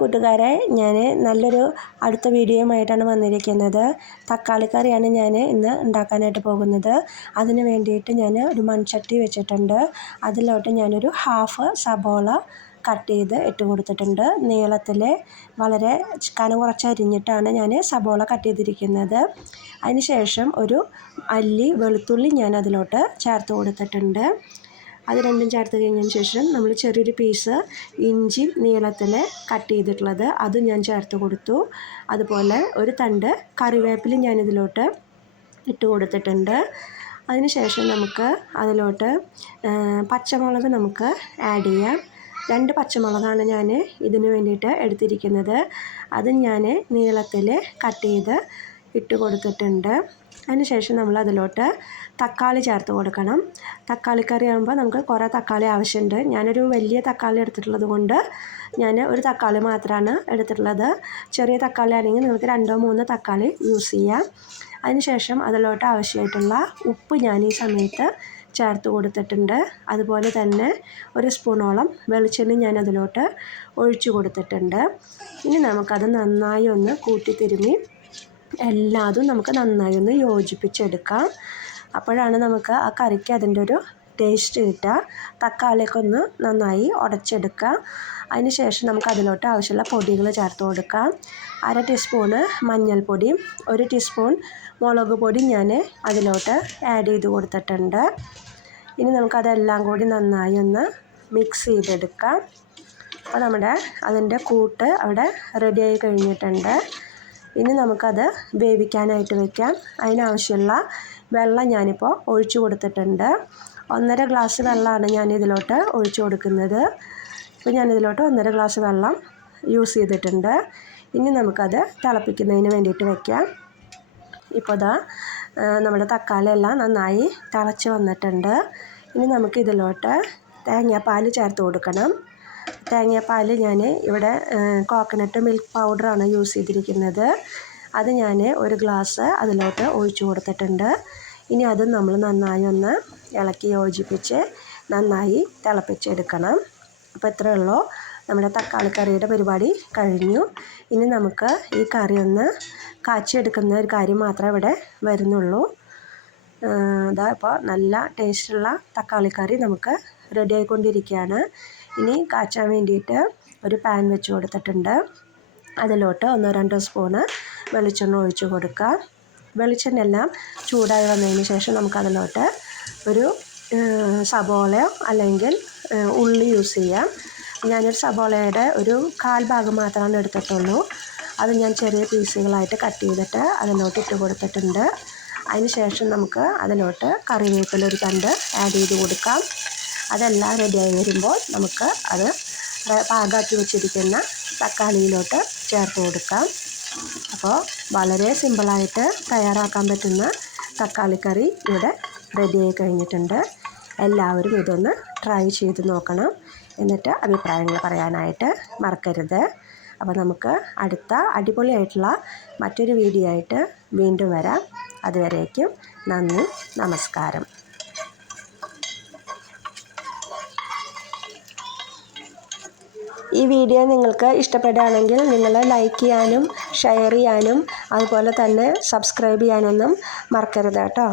കൂട്ടുകാരെ, ഞാൻ നല്ലൊരു അടുത്ത വീഡിയോയുമായിട്ടാണ് വന്നിരിക്കുന്നത്. തക്കാളി കറിയാണ് ഞാൻ ഇന്ന് ഉണ്ടാക്കാനായിട്ട് പോകുന്നത്. അതിന് വേണ്ടിയിട്ട് ഞാൻ ഒരു മൺചട്ടി വെച്ചിട്ടുണ്ട്. അതിലോട്ട് ഞാനൊരു ഹാഫ് സബോള കട്ട് ചെയ്ത് ഇട്ട് കൊടുത്തിട്ടുണ്ട്. നീളത്തിൽ വളരെ കനം കുറച്ച് അരിഞ്ഞിട്ടാണ് ഞാൻ സബോള കട്ട് ചെയ്തിരിക്കുന്നത്. അതിന് ശേഷം ഒരു അല്ലി വെളുത്തുള്ളി ഞാൻ അതിലോട്ട് ചേർത്ത് കൊടുത്തിട്ടുണ്ട്. അത് രണ്ടും ചേർത്ത് കഴിഞ്ഞതിന് ശേഷം നമ്മൾ ചെറിയൊരു പീസ് ഇഞ്ചി നീളത്തിൽ കട്ട് ചെയ്തിട്ടുള്ളത് അത് ഞാൻ ചേർത്ത് കൊടുത്തു. അതുപോലെ ഒരു തണ്ട് കറിവേപ്പില ഞാനിതിലോട്ട് ഇട്ട് കൊടുത്തിട്ടുണ്ട്. അതിന് ശേഷം നമുക്ക് അതിലോട്ട് പച്ചമുളക് നമുക്ക് ആഡ് ചെയ്യാം. 2 പച്ചമുളകാണ് ഞാൻ ഇതിന് വേണ്ടിയിട്ട് എടുത്തിരിക്കുന്നത്. അത് ഞാൻ നീളത്തിൽ കട്ട് ചെയ്ത് ഇട്ട് കൊടുത്തിട്ടുണ്ട്. അതിന് ശേഷം നമ്മൾ അതിലോട്ട് തക്കാളി ചേർത്ത് കൊടുക്കണം. തക്കാളിക്കറി ആകുമ്പോൾ നമുക്ക് കുറേ തക്കാളി ആവശ്യമുണ്ട്. ഞാനൊരു വലിയ തക്കാളി എടുത്തിട്ടുള്ളത് കൊണ്ട് ഞാൻ ഒരു തക്കാളി മാത്രമാണ് എടുത്തിട്ടുള്ളത്. ചെറിയ തക്കാളി ആണെങ്കിൽ നിങ്ങൾക്ക് 2-3 തക്കാളി യൂസ് ചെയ്യാം. അതിന് ശേഷം അതിലോട്ട് ആവശ്യമായിട്ടുള്ള ഉപ്പ് ഞാൻ ഈ സമയത്ത് ചേർത്ത് കൊടുത്തിട്ടുണ്ട്. അതുപോലെ തന്നെ 1 സ്പൂണോളം വെളിച്ചെണ്ണ ഞാൻ അതിലോട്ട് ഒഴിച്ചു കൊടുത്തിട്ടുണ്ട്. ഇനി നമുക്കത് നന്നായി ഒന്ന് കൂട്ടി തിരുമ്മി എല്ലാതും നമുക്ക് നന്നായി ഒന്ന് യോജിപ്പിച്ചെടുക്കാം. അപ്പോഴാണ് നമുക്ക് ആ കറിക്ക് അതിൻ്റെ ഒരു ടേസ്റ്റ് കിട്ടുക. തക്കാളിയൊക്കെ ഒന്ന് നന്നായി ഉടച്ചെടുക്കാം. അതിന് ശേഷം നമുക്ക് അതിലോട്ട് ആവശ്യമുള്ള പൊടികൾ ചേർത്ത് കൊടുക്കാം. 1/2 ടീസ്പൂണ് മഞ്ഞൾപ്പൊടിയും 1 ടീസ്പൂൺ മുളക് പൊടി ഞാൻ അതിലോട്ട് ആഡ് ചെയ്ത് കൊടുത്തിട്ടുണ്ട്. ഇനി നമുക്കതെല്ലാം കൂടി നന്നായി ഒന്ന് മിക്സ് ചെയ്തെടുക്കാം. അപ്പോൾ നമ്മുടെ അതിൻ്റെ കൂട്ട് അവിടെ റെഡിയായി കഴിഞ്ഞിട്ടുണ്ട്. ഇനി നമുക്കത് വേവിക്കാനായിട്ട് വയ്ക്കാം. അതിനാവശ്യമുള്ള വെള്ളം ഞാനിപ്പോൾ ഒഴിച്ചു കൊടുത്തിട്ടുണ്ട്. 1.5 ഗ്ലാസ് വെള്ളമാണ് ഞാനിതിലോട്ട് ഒഴിച്ചു കൊടുക്കുന്നത്. ഇപ്പോൾ ഞാനിതിലോട്ട് 1.5 ഗ്ലാസ് വെള്ളം യൂസ് ചെയ്തിട്ടുണ്ട്. ഇനി നമുക്കത് തിളപ്പിക്കുന്നതിന് വേണ്ടിയിട്ട് വയ്ക്കാം. ഇപ്പോൾ നമ്മുടെ തക്കാളി എല്ലാം നന്നായി തിളച്ച് വന്നിട്ടുണ്ട്. ഇനി നമുക്കിതിലോട്ട് തേങ്ങാപ്പാൽ ചേർത്ത് കൊടുക്കണം. തേങ്ങാപ്പാൽ ഞാൻ ഇവിടെ കോക്കനട്ട് മിൽക്ക് പൗഡറാണ് യൂസ് ചെയ്തിരിക്കുന്നത്. അത് ഞാൻ 1 ഗ്ലാസ് അതിലോട്ട് ഒഴിച്ചു കൊടുത്തിട്ടുണ്ട്. ഇനി അത് നമ്മൾ നന്നായി ഒന്ന് ഇളക്കി യോജിപ്പിച്ച് നന്നായി തിളപ്പിച്ചെടുക്കണം. അപ്പോൾ ഇത്രയേ ഉള്ളൂ, നമ്മുടെ തക്കാളി കറിയുടെ പരിപാടി കഴിഞ്ഞു. ഇനി നമുക്ക് ഈ കറി ഒന്ന് കാച്ചിയെടുക്കുന്ന ഒരു കാര്യം മാത്രമേ ഇവിടെ വരുന്നുള്ളൂ. ഇപ്പോൾ നല്ല ടേസ്റ്റുള്ള തക്കാളി കറി നമുക്ക് റെഡി ആയിക്കൊണ്ടിരിക്കുകയാണ്. ഇനി കാച്ചാൻ വേണ്ടിയിട്ട് ഒരു പാൻ വെച്ച് കൊടുത്തിട്ടുണ്ട്. അതിലോട്ട് 1-2 സ്പൂണ് വെളിച്ചെണ്ണ ഒഴിച്ച് കൊടുക്കാം. വെളിച്ചെണ്ണ എല്ലാം ചൂടായി വന്നതിന് ശേഷം നമുക്കതിലോട്ട് ഒരു സബോളയോ അല്ലെങ്കിൽ ഉള്ളി യൂസ് ചെയ്യാം. ഞാനൊരു സബോളയുടെ ഒരു 1/4 ഭാഗം മാത്രമാണ് എടുത്തിട്ടുള്ളൂ. അത് ഞാൻ ചെറിയ പീസുകളായിട്ട് കട്ട് ചെയ്തിട്ട് അതിലോട്ട് ഇട്ട് കൊടുത്തിട്ടുണ്ട്. അതിന് ശേഷം നമുക്ക് അതിലോട്ട് കറിവേപ്പില ഒരു തണ്ട് ആഡ് ചെയ്ത് കൊടുക്കാം. അതെല്ലാം റെഡിയായി വരുമ്പോൾ നമുക്ക് അത് പാകാക്കി വെച്ചിരിക്കുന്ന തക്കാളിയിലോട്ട് ചേർത്ത് കൊടുക്കാം. അപ്പോൾ വളരെ സിമ്പിളായിട്ട് തയ്യാറാക്കാൻ പറ്റുന്ന തക്കാളി കറി ഇവിടെ റെഡിയായി കഴിഞ്ഞിട്ടുണ്ട്. എല്ലാവരും ഇതൊന്ന് ട്രൈ ചെയ്ത് നോക്കണം. എന്നിട്ട് അഭിപ്രായങ്ങൾ പറയാനായിട്ട് മറക്കരുത്. അപ്പോൾ നമുക്ക് അടുത്ത അടിപൊളിയായിട്ടുള്ള മറ്റൊരു വീഡിയോ ആയിട്ട് വീണ്ടും വരാം. അതുവരേക്കും നന്ദി, നമസ്കാരം. ഈ വീഡിയോ നിങ്ങൾക്ക് ഇഷ്ടപ്പെടുകയാണെങ്കിൽ നിങ്ങൾ ലൈക്ക് ചെയ്യാനും ഷെയർ ചെയ്യാനും അതുപോലെ തന്നെ സബ്സ്ക്രൈബ് ചെയ്യാനൊന്നും മറക്കരുത് കേട്ടോ.